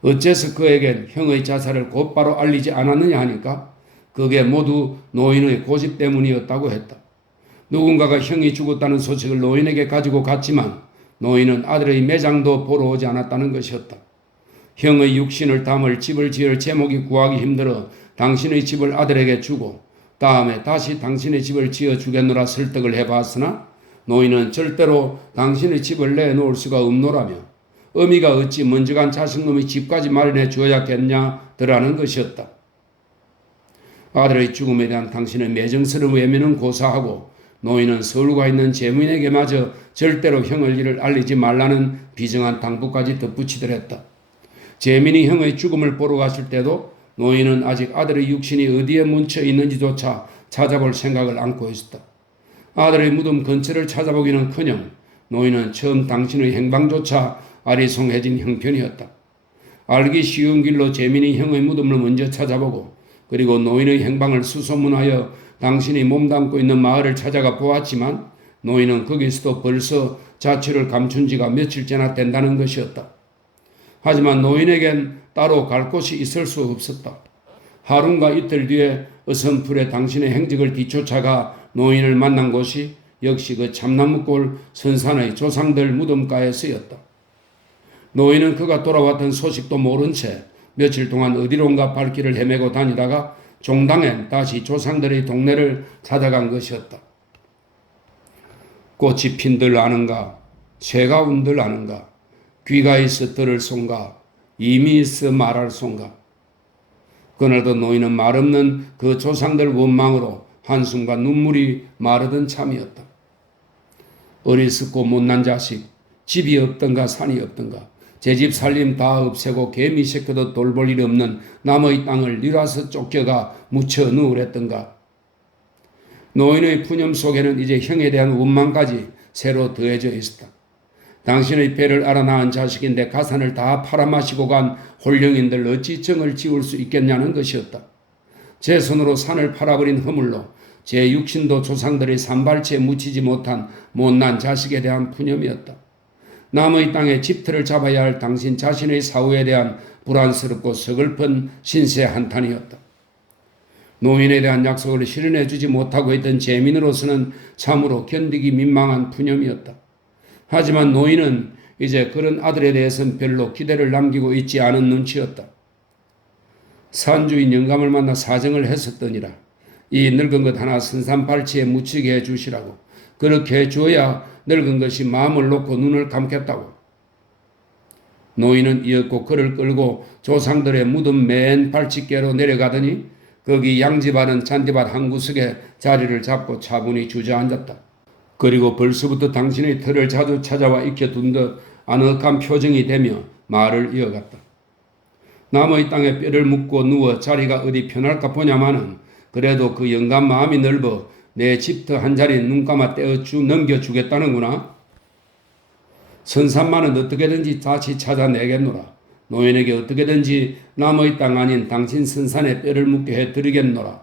어째서 그에겐 형의 자살을 곧바로 알리지 않았느냐 하니까 그게 모두 노인의 고집 때문이었다고 했다. 누군가가 형이 죽었다는 소식을 노인에게 가지고 갔지만 노인은 아들의 매장도 보러 오지 않았다는 것이었다. 형의 육신을 담을 집을 지을 제목이 구하기 힘들어 당신의 집을 아들에게 주고 다음에 다시 당신의 집을 지어주겠노라 설득을 해봤으나 노인은 절대로 당신의 집을 내놓을 수가 없노라며 어미가 어찌 먼저간 자식놈의 집까지 마련해 주어야겠냐더라는 것이었다. 아들의 죽음에 대한 당신의 매정스러운 외면은 고사하고 노인은 서울가 있는 제무인에게마저 절대로 형의 일을 알리지 말라는 비정한 당부까지 덧붙이더랬다. 제민이 형의 죽음을 보러 갔을 때도 노인은 아직 아들의 육신이 어디에 뭉쳐 있는지조차 찾아볼 생각을 않고 있었다. 아들의 무덤 근처를 찾아보기는커녕 노인은 처음 당신의 행방조차 아리송해진 형편이었다. 알기 쉬운 길로 제민이 형의 무덤을 먼저 찾아보고 그리고 노인의 행방을 수소문하여 당신이 몸담고 있는 마을을 찾아가 보았지만 노인은 거기서도 벌써 자취를 감춘 지가 며칠째나 된다는 것이었다. 하지만 노인에겐 따로 갈 곳이 있을 수 없었다. 하루가 이틀 뒤에 어선풀에 당신의 행적을 뒤쫓아가 노인을 만난 곳이 역시 그 참나무골 선산의 조상들 무덤가에 쓰였다. 노인은 그가 돌아왔던 소식도 모른 채 며칠 동안 어디론가 발길을 헤매고 다니다가 종당엔 다시 조상들의 동네를 찾아간 것이었다. 꽃이 핀들 아는가, 새가 운들 아는가, 귀가 있어 들을 손가, 이미 있어 말할 손가. 그날도 노인은 말없는 그 조상들 원망으로 한숨과 눈물이 마르던 참이었다. 어리석고 못난 자식, 집이 없던가 산이 없던가, 제 집 살림 다 없애고 개미 새끼도 돌볼 일 없는 남의 땅을 밀어서 쫓겨가 묻혀 누우랬던가. 노인의 푸념 속에는 이제 형에 대한 원망까지 새로 더해져 있었다. 당신의 배를 알아 낳은 자식인데 가산을 다 팔아마시고 간 홀령인들 어찌 정을 지울 수 있겠냐는 것이었다. 제 손으로 산을 팔아버린 허물로 제 육신도 조상들의 산발치에 묻히지 못한 못난 자식에 대한 푸념이었다. 남의 땅에 집터를 잡아야 할 당신 자신의 사후에 대한 불안스럽고 서글픈 신세 한탄이었다. 노인에 대한 약속을 실현해 주지 못하고 있던 제민으로서는 참으로 견디기 민망한 푸념이었다. 하지만 노인은 이제 그런 아들에 대해서는 별로 기대를 남기고 있지 않은 눈치였다. 산주인 영감을 만나 사정을 했었더니라. 이 늙은 것 하나 선산발치에 묻히게 해주시라고. 그렇게 해줘야 늙은 것이 마음을 놓고 눈을 감겠다고. 노인은 이윽고 그를 끌고 조상들의 무덤 맨 발치께로 내려가더니 거기 양지바는 잔디밭 한 구석에 자리를 잡고 차분히 주저앉았다. 그리고 벌써부터 당신의 터를 자주 찾아와 익혀둔 듯 아늑한 표정이 되며 말을 이어갔다. 남의 땅에 뼈를 묻고 누워 자리가 어디 편할까 보냐마는 그래도 그 영감 마음이 넓어 내 집터 한 자리 눈 감아 떼어 넘겨주겠다는구나. 선산만은 어떻게든지 다시 찾아내겠노라. 노인에게 어떻게든지 남의 땅 아닌 당신 선산에 뼈를 묻게 해드리겠노라.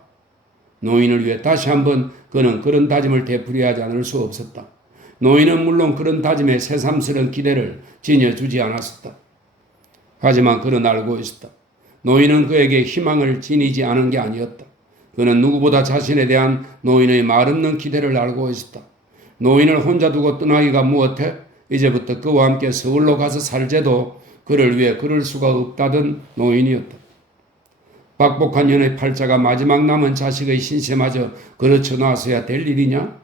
노인을 위해 다시 한번 그는 그런 다짐을 되풀이하지 않을 수 없었다. 노인은 물론 그런 다짐에 새삼스러운 기대를 지녀주지 않았었다. 하지만 그는 알고 있었다. 노인은 그에게 희망을 지니지 않은 게 아니었다. 그는 누구보다 자신에 대한 노인의 말없는 기대를 알고 있었다. 노인을 혼자 두고 떠나기가 무엇해? 이제부터 그와 함께 서울로 가서 살제도 그를 위해 그럴 수가 없다던 노인이었다. 박복한 연의 팔자가 마지막 남은 자식의 신세마저 그르쳐 놔서야 될 일이냐?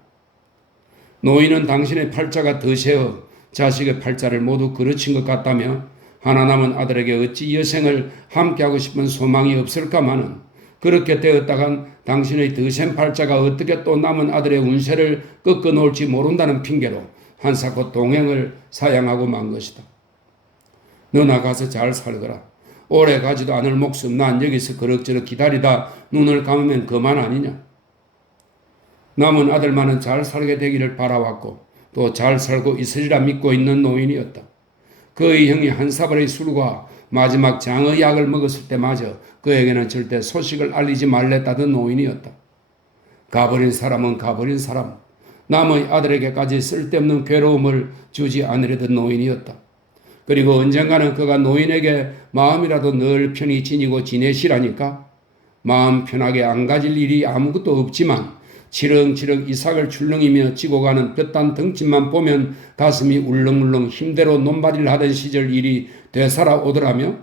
노인은 당신의 팔자가 더 세어 자식의 팔자를 모두 그르친 것 같다며 하나 남은 아들에게 어찌 여생을 함께하고 싶은 소망이 없을까마는 그렇게 되었다간 당신의 더 센 팔자가 어떻게 또 남은 아들의 운세를 꺾어놓을지 모른다는 핑계로 한사코 동행을 사양하고 만 것이다. 너나 가서 잘 살거라. 오래 가지도 않을 목숨 난 여기서 그럭저럭 기다리다 눈을 감으면 그만 아니냐. 남은 아들만은 잘 살게 되기를 바라왔고 또 잘 살고 있으리라 믿고 있는 노인이었다. 그의 형이 한 사발의 술과 마지막 장의약을 먹었을 때마저 그에게는 절대 소식을 알리지 말랬다던 노인이었다. 가버린 사람은 가버린 사람, 남의 아들에게까지 쓸데없는 괴로움을 주지 않으려던 노인이었다. 그리고 언젠가는 그가 노인에게 마음이라도 늘 편히 지니고 지내시라니까 마음 편하게 안 가질 일이 아무것도 없지만 치렁치렁 이삭을 출렁이며 지고 가는 볕단 덩치만 보면 가슴이 울렁울렁 힘대로 논밭일 하던 시절 일이 되살아오더라며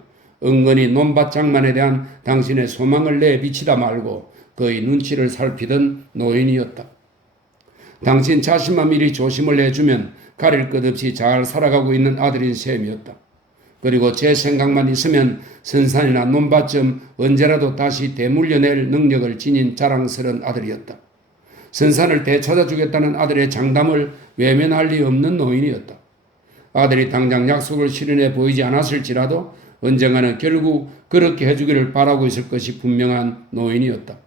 은근히 논밭 장만에 대한 당신의 소망을 내비치다 말고 그의 눈치를 살피던 노인이었다. 당신 자신만 미리 조심을 해주면 가릴 것 없이 잘 살아가고 있는 아들인 셈이었다. 그리고 제 생각만 있으면 선산이나 논밭 좀 언제라도 다시 되물려낼 능력을 지닌 자랑스러운 아들이었다. 선산을 되찾아주겠다는 아들의 장담을 외면할 리 없는 노인이었다. 아들이 당장 약속을 실현해 보이지 않았을지라도 언젠가는 결국 그렇게 해주기를 바라고 있을 것이 분명한 노인이었다.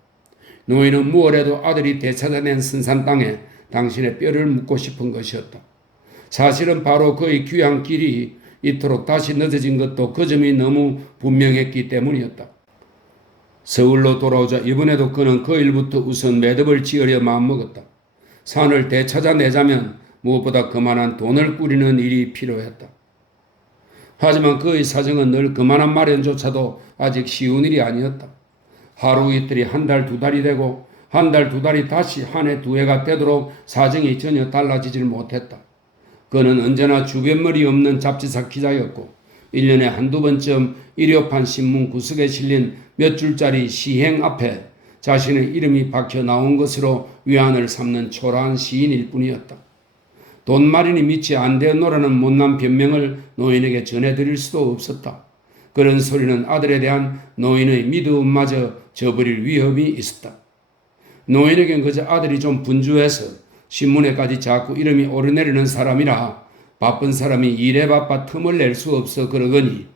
노인은 무엇해도 아들이 되찾아낸 선산 땅에 당신의 뼈를 묻고 싶은 것이었다. 사실은 바로 그의 귀한 길이 이토록 다시 늦어진 것도 그 점이 너무 분명했기 때문이었다. 서울로 돌아오자 이번에도 그는 그 일부터 우선 매듭을 지으려 마음먹었다. 산을 되찾아내자면 무엇보다 그만한 돈을 꾸리는 일이 필요했다. 하지만 그의 사정은 늘 그만한 마련조차도 아직 쉬운 일이 아니었다. 하루 이틀이 한 달 두 달이 되고 한 달 두 달이 다시 한 해 두 해가 되도록 사정이 전혀 달라지질 못했다. 그는 언제나 주변머리 없는 잡지사 기자였고 1년에 한두 번쯤 일요판 신문 구석에 실린 몇 줄짜리 시행 앞에 자신의 이름이 박혀 나온 것으로 위안을 삼는 초라한 시인일 뿐이었다. 돈마련이 미치 안 되노라는 못난 변명을 노인에게 전해드릴 수도 없었다. 그런 소리는 아들에 대한 노인의 믿음마저 저버릴 위험이 있었다. 노인에겐 그저 아들이 좀 분주해서 신문에까지 자꾸 이름이 오르내리는 사람이라 바쁜 사람이 일에 바빠 틈을 낼 수 없어 그러거니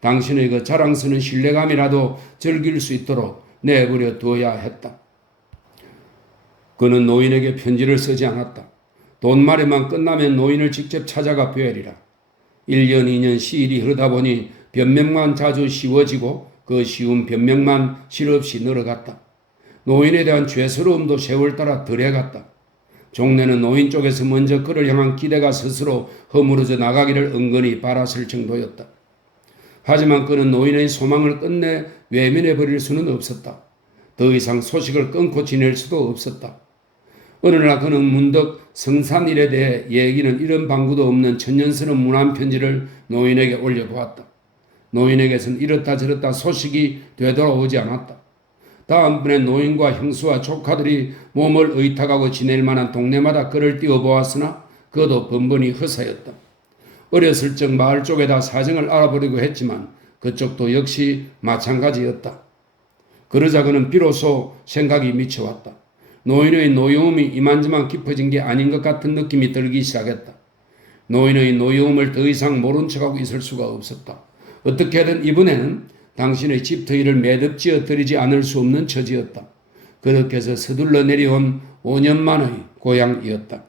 당신의 그 자랑스러운 신뢰감이라도 즐길 수 있도록 내버려 두어야 했다. 그는 노인에게 편지를 쓰지 않았다. 돈마련만 끝나면 노인을 직접 찾아가 뵈리라. 1년 2년 시일이 흐르다 보니 변명만 자주 쉬워지고 그 쉬운 변명만 실없이 늘어갔다. 노인에 대한 죄스러움도 세월 따라 덜해갔다. 종래는 노인 쪽에서 먼저 그를 향한 기대가 스스로 허물어져 나가기를 은근히 바랐을 정도였다. 하지만 그는 노인의 소망을 끝내 외면해버릴 수는 없었다. 더 이상 소식을 끊고 지낼 수도 없었다. 어느 날 그는 문득 성산일에 대해 얘기는 이런 방구도 없는 천년스러운 문안 편지를 노인에게 올려보았다. 노인에게서는 이렇다 저렇다 소식이 되돌아오지 않았다. 다음번에 노인과 형수와 조카들이 몸을 의탁하고 지낼 만한 동네마다 그를 띄워보았으나 그도 번번이 허사였다. 어렸을 적 마을 쪽에다 사정을 알아보려고 했지만 그쪽도 역시 마찬가지였다. 그러자 그는 비로소 생각이 미쳐왔다. 노인의 노여움이 이만저만 깊어진 게 아닌 것 같은 느낌이 들기 시작했다. 노인의 노여움을 더 이상 모른 척하고 있을 수가 없었다. 어떻게든 이번에는 당신의 집터이를 매듭지어 드리지 않을 수 없는 처지였다. 그렇게 해서 서둘러 내려온 5년 만의 고향이었다.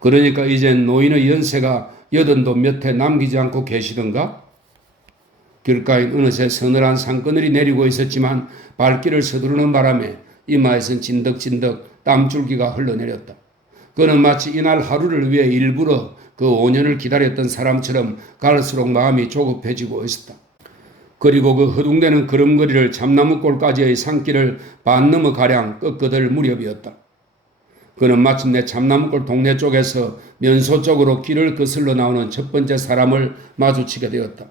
그러니까 이젠 노인의 연세가 80도 몇 해 남기지 않고 계시던가? 길가엔 어느새 서늘한 산그늘이 내리고 있었지만 발길을 서두르는 바람에 이마에선 진덕진덕 땀줄기가 흘러내렸다. 그는 마치 이날 하루를 위해 일부러 그 5년을 기다렸던 사람처럼 갈수록 마음이 조급해지고 있었다. 그리고 그 허둥대는 걸음걸이를 참나무골까지의 산길을 반 넘어가량 꺾어들 무렵이었다. 그는 마침내 참나무골 동네 쪽에서 면소 쪽으로 길을 거슬러 나오는 첫 번째 사람을 마주치게 되었다.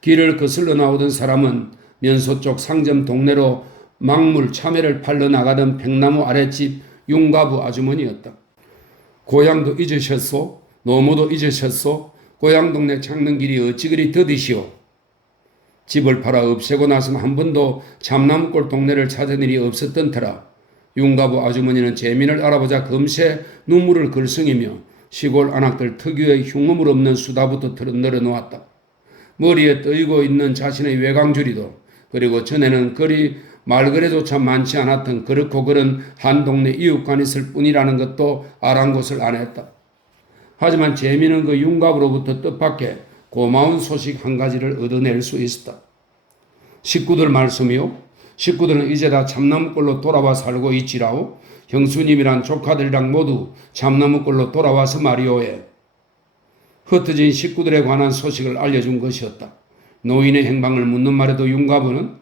길을 거슬러 나오던 사람은 면소 쪽 상점 동네로 막물 참외를 팔러 나가던 백나무 아랫집 윤가부 아주머니였다. 고향도 잊으셨소? 노모도 잊으셨소? 고향 동네 찾는 길이 어찌 그리 더디시오? 집을 팔아 없애고 나서는 한 번도 참나무골 동네를 찾은 일이 없었던 터라 윤가부 아주머니는 재민을 알아보자 금세 눈물을 글썽이며 시골 안악들 특유의 흉음을 없는 수다부터 늘어놓았다. 머리에 떠이고 있는 자신의 외광주리도 그리고 전에는 그리 말거래조차 많지 않았던 그렇고 그런 한 동네 이웃간 있을 뿐이라는 것도 아랑곳을 안 했다. 하지만 재민은 그 윤갑으로부터 뜻밖의 고마운 소식 한 가지를 얻어낼 수 있었다. 식구들 말씀이요. 식구들은 이제 다 참나무골로 돌아와 살고 있지라오. 형수님이란 조카들이랑 모두 참나무골로 돌아와서 말이오에. 흩어진 식구들에 관한 소식을 알려준 것이었다. 노인의 행방을 묻는 말에도 윤가부는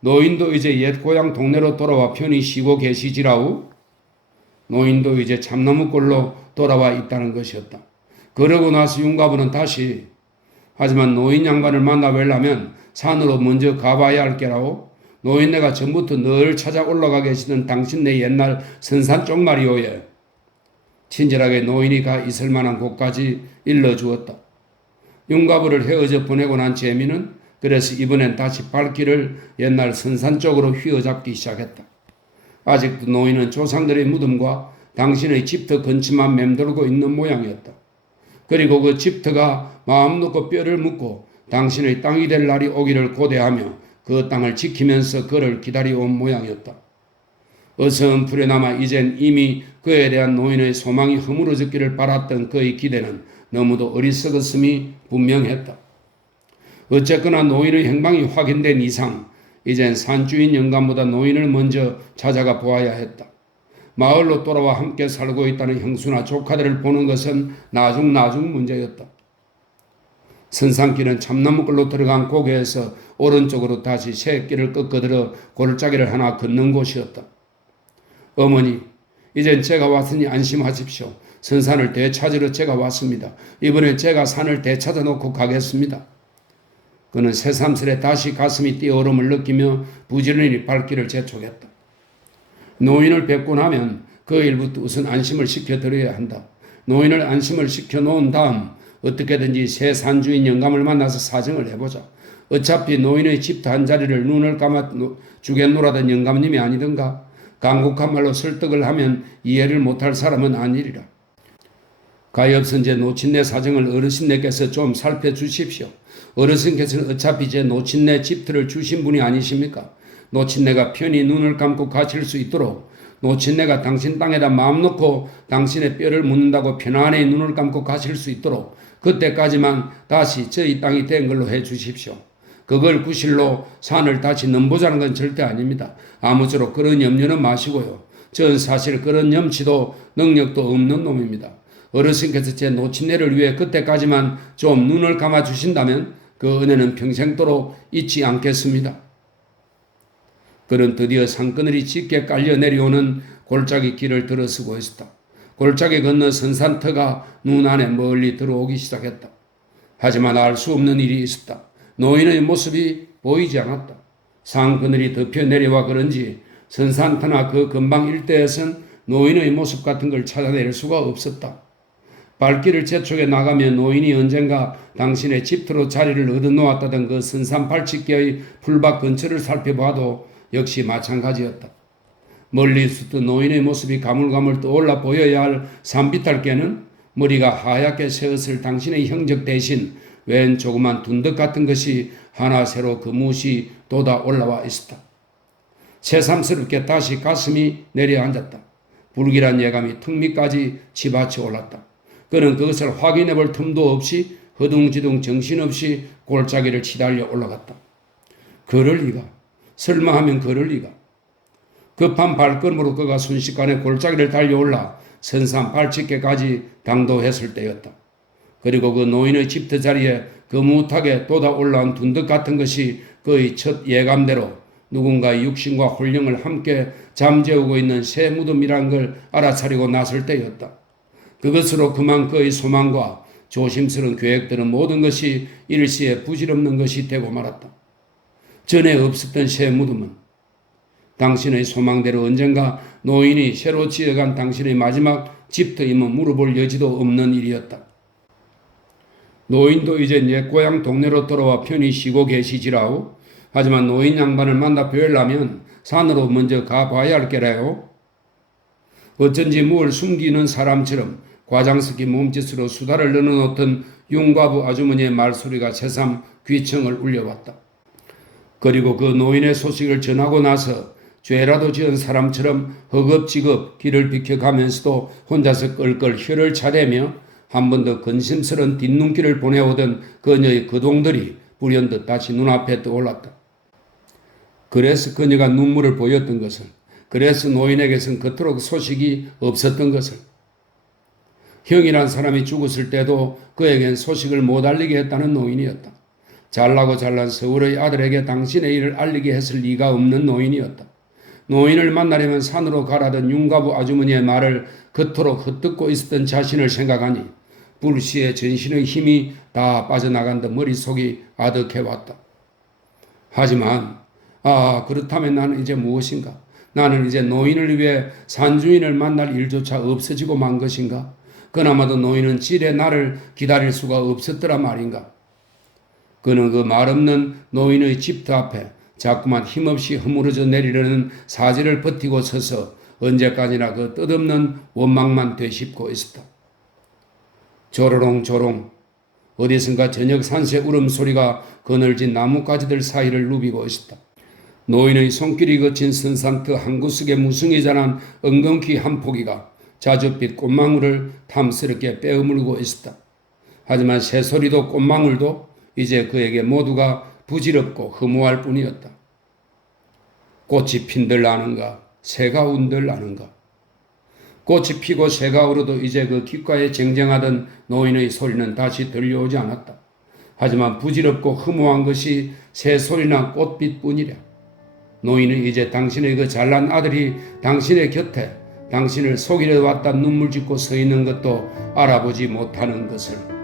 노인도 이제 옛 고향 동네로 돌아와 편히 쉬고 계시지라오. 노인도 이제 참나무골로 돌아와 있다는 것이었다. 그러고 나서 윤가부는 다시 하지만 노인 양반을 만나 뵈려면 산으로 먼저 가봐야 할 게라오. 노인네가 전부터 늘 찾아 올라가 계시던 당신네 옛날 선산 쪽 말이오예. 친절하게 노인이 가 있을 만한 곳까지 일러주었다. 윤가부를 헤어져 보내고 난 재미는 그래서 이번엔 다시 발길을 옛날 선산 쪽으로 휘어잡기 시작했다. 아직도 노인은 조상들의 무덤과 당신의 집터 근처만 맴돌고 있는 모양이었다. 그리고 그 집터가 마음 놓고 뼈를 묻고 당신의 땅이 될 날이 오기를 고대하며 그 땅을 지키면서 그를 기다려온 모양이었다. 어슴푸레나마 이젠 이미 그에 대한 노인의 소망이 허물어졌기를 바랐던 그의 기대는 너무도 어리석었음이 분명했다. 어쨌거나 노인의 행방이 확인된 이상 이젠 산주인 영감보다 노인을 먼저 찾아가 보아야 했다. 마을로 돌아와 함께 살고 있다는 형수나 조카들을 보는 것은 나중 문제였다. 선산길은 참나무골로 들어간 고개에서 오른쪽으로 다시 새길을 꺾어들어 골짜기를 하나 걷는 곳이었다. 어머니, 이젠 제가 왔으니 안심하십시오. 선산을 되찾으러 제가 왔습니다. 이번엔 제가 산을 되찾아 놓고 가겠습니다. 그는 새삼스레 다시 가슴이 뛰어오름을 느끼며 부지런히 발길을 재촉했다. 노인을 뵙고 나면 그 일부터 우선 안심을 시켜드려야 한다. 노인을 안심을 시켜놓은 다음 어떻게든지 새 산주인 영감을 만나서 사정을 해보자. 어차피 노인의 집터 한 자리를 눈을 감아 주겠노라던 영감님이 아니던가. 간곡한 말로 설득을 하면 이해를 못할 사람은 아니리라. 가엾은 제 노친네 사정을 어르신네께서 좀 살펴주십시오. 어르신께서는 어차피 제 노친네 집터를 주신 분이 아니십니까? 노친네가 편히 눈을 감고 가실 수 있도록 노친네가 당신 땅에다 마음 놓고 당신의 뼈를 묻는다고 편안히 눈을 감고 가실 수 있도록 그때까지만 다시 저희 땅이 된 걸로 해 주십시오. 그걸 구실로 산을 다시 넘보자는 건 절대 아닙니다. 아무쪼록 그런 염려는 마시고요. 전 사실 그런 염치도 능력도 없는 놈입니다. 어르신께서 제 노친네를 위해 그때까지만 좀 눈을 감아 주신다면 그 은혜는 평생도록 잊지 않겠습니다. 그는 드디어 산그늘이 짙게 깔려 내려오는 골짜기 길을 들어서고 있었다. 골짜기 건너 선산터가 눈 안에 멀리 들어오기 시작했다. 하지만 알 수 없는 일이 있었다. 노인의 모습이 보이지 않았다. 산그늘이 덮여 내려와 그런지 선산터나 그 근방 일대에선 노인의 모습 같은 걸 찾아낼 수가 없었다. 발길을 재촉해 나가면 노인이 언젠가 당신의 집터로 자리를 얻어놓았다던 그 선산 발치기의 풀밭 근처를 살펴봐도 역시 마찬가지였다. 멀리 있었던 노인의 모습이 가물가물 떠올라 보여야 할 산비탈개는 머리가 하얗게 새었을 당신의 형적 대신 웬 조그만 둔덕 같은 것이 하나 새로 그 무시 돋아 올라와 있었다. 새삼스럽게 다시 가슴이 내려앉았다. 불길한 예감이 턱 밑까지 치받쳐 올랐다. 그는 그것을 확인해 볼 틈도 없이 허둥지둥 정신없이 골짜기를 치달려 올라갔다. 그럴 리가. 설마 하면 그럴 리가. 급한 발걸음으로 그가 순식간에 골짜기를 달려올라 선산 발치개까지 당도했을 때였다. 그리고 그 노인의 집터 자리에 거뭇하게 돋아 올라온 둔덕 같은 것이 그의 첫 예감대로 누군가의 육신과 혼령을 함께 잠재우고 있는 새 무덤이란 걸 알아차리고 나설 때였다. 그것으로 그만 그의 소망과 조심스러운 계획들은 모든 것이 일시에 부질없는 것이 되고 말았다. 전에 없었던 새 무덤은 당신의 소망대로 언젠가 노인이 새로 지어간 당신의 마지막 집터임을 물어볼 여지도 없는 일이었다. 노인도 이제 옛 고향 동네로 돌아와 편히 쉬고 계시지라오. 하지만 노인 양반을 만나 뵈려면 산으로 먼저 가봐야 할 게라요. 어쩐지 무엇을 숨기는 사람처럼 과장스럽게 몸짓으로 수다를 넣어놓던 윤과부 아주머니의 말소리가 새삼 귀청을 울려왔다. 그리고 그 노인의 소식을 전하고 나서 죄라도 지은 사람처럼 허겁지겁 길을 비켜가면서도 혼자서 껄껄 혀를 차대며 한 번 더 근심스런 뒷눈길을 보내오던 그녀의 거동들이 불현듯 다시 눈앞에 떠올랐다. 그래서 그녀가 눈물을 보였던 것을, 그래서 노인에게선 그토록 소식이 없었던 것을, 형이란 사람이 죽었을 때도 그에겐 소식을 못 알리게 했다는 노인이었다. 잘나고 잘난 서울의 아들에게 당신의 일을 알리게 했을 리가 없는 노인이었다. 노인을 만나려면 산으로 가라던 윤가부 아주머니의 말을 그토록 헛듣고 있었던 자신을 생각하니 불시에 전신의 힘이 다 빠져나간 듯 머릿속이 아득해왔다. 하지만 그렇다면 나는 이제 무엇인가? 나는 이제 노인을 위해 산주인을 만날 일조차 없어지고 만 것인가? 그나마도 노인은 질에 나를 기다릴 수가 없었더라 말인가? 그는 그 말없는 노인의 집터 앞에 자꾸만 힘없이 허물어져 내리려는 사지를 버티고 서서 언제까지나 그 뜻없는 원망만 되씹고 있었다. 조로롱조롱 어디선가 저녁 산새 울음소리가 그늘진 나뭇가지들 사이를 누비고 있었다. 노인의 손길이 거친 선상터 한 구석에 무성히 자란 엉겅퀴 한 포기가 자줏빛 꽃망울을 탐스럽게 빼어물고 있었다. 하지만 새소리도 꽃망울도 이제 그에게 모두가 부질없고 허무할 뿐이었다. 꽃이 핀들 아는가, 새가 운들 아는가. 꽃이 피고 새가 울어도 이제 그 귓가에 쟁쟁하던 노인의 소리는 다시 들려오지 않았다. 하지만 부질없고 허무한 것이 새소리나 꽃빛뿐이랴. 노인은 이제 당신의 그 잘난 아들이 당신의 곁에 당신을 속이려 왔다 눈물 짓고 서 있는 것도 알아보지 못하는 것을.